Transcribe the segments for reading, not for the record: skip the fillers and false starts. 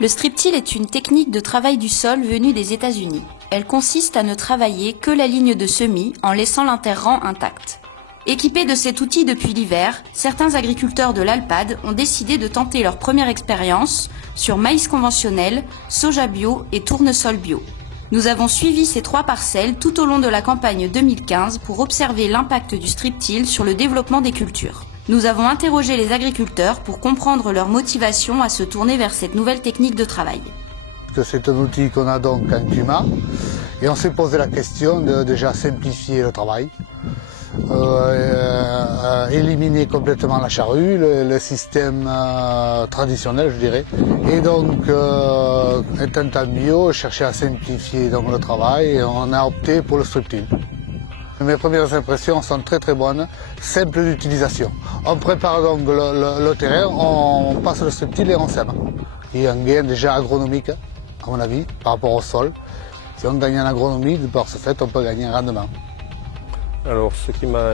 Le strip-till est une technique de travail du sol venue des États-Unis. Elle consiste à ne travailler que la ligne de semis en laissant l'interrang intact. Équipés de cet outil depuis l'hiver, certains agriculteurs de l'Alpade ont décidé de tenter leur première expérience sur maïs conventionnel, soja bio et tournesol bio. Nous avons suivi ces 3 parcelles tout au long de la campagne 2015 pour observer l'impact du strip-till sur le développement des cultures. Nous avons interrogé les agriculteurs pour comprendre leur motivation à se tourner vers cette nouvelle technique de travail. C'est un outil qu'on a donc en climat et on s'est posé la question de déjà simplifier le travail, éliminer complètement la charrue, le système traditionnel je dirais, et donc étant bio, chercher à simplifier donc, le travail et on a opté pour le strip-till. Mes premières impressions sont très bonnes, simples d'utilisation. On prépare donc le terrain, on passe le strip-till et on sème. Il y a un gain déjà agronomique, à mon avis, par rapport au sol. Si on gagne en agronomie, par ce fait, on peut gagner en rendement. Alors, ce qui m'a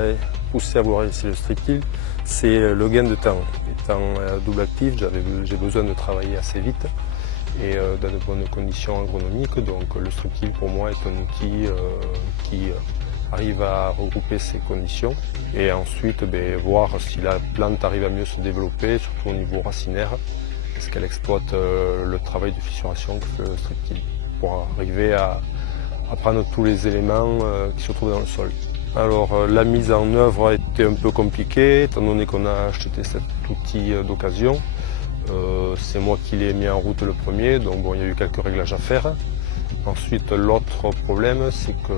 poussé à voir ici le strip-till, c'est le gain de temps. Étant double actif, j'ai besoin de travailler assez vite et dans de bonnes conditions agronomiques. Donc, le strip-till pour moi est un outil qui arrive à regrouper ces conditions et ensuite voir si la plante arrive à mieux se développer, surtout au niveau racinaire, est-ce qu'elle exploite le travail de fissuration que fait le strip-till pour arriver à prendre tous les éléments qui se trouvent dans le sol. Alors la mise en œuvre a été un peu compliquée étant donné qu'on a acheté cet outil d'occasion. C'est moi qui l'ai mis en route le premier, donc bon, il y a eu quelques réglages à faire. Ensuite, l'autre problème, c'est que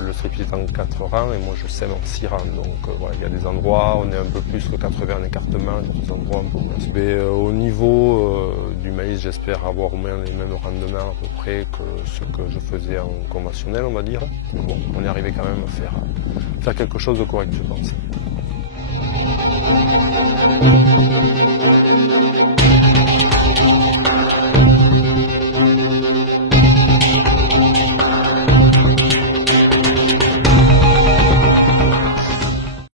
le strip-till est en 4 rangs et moi je sème en 6 rangs. Donc voilà, il y a des endroits où on est un peu plus que 80 en écartement, il y a des endroits un peu moins. Mais, au niveau du maïs, j'espère avoir au moins les mêmes rendements à peu près que ce que je faisais en conventionnel, on va dire. Bon, on est arrivé quand même à faire quelque chose de correct, je pense.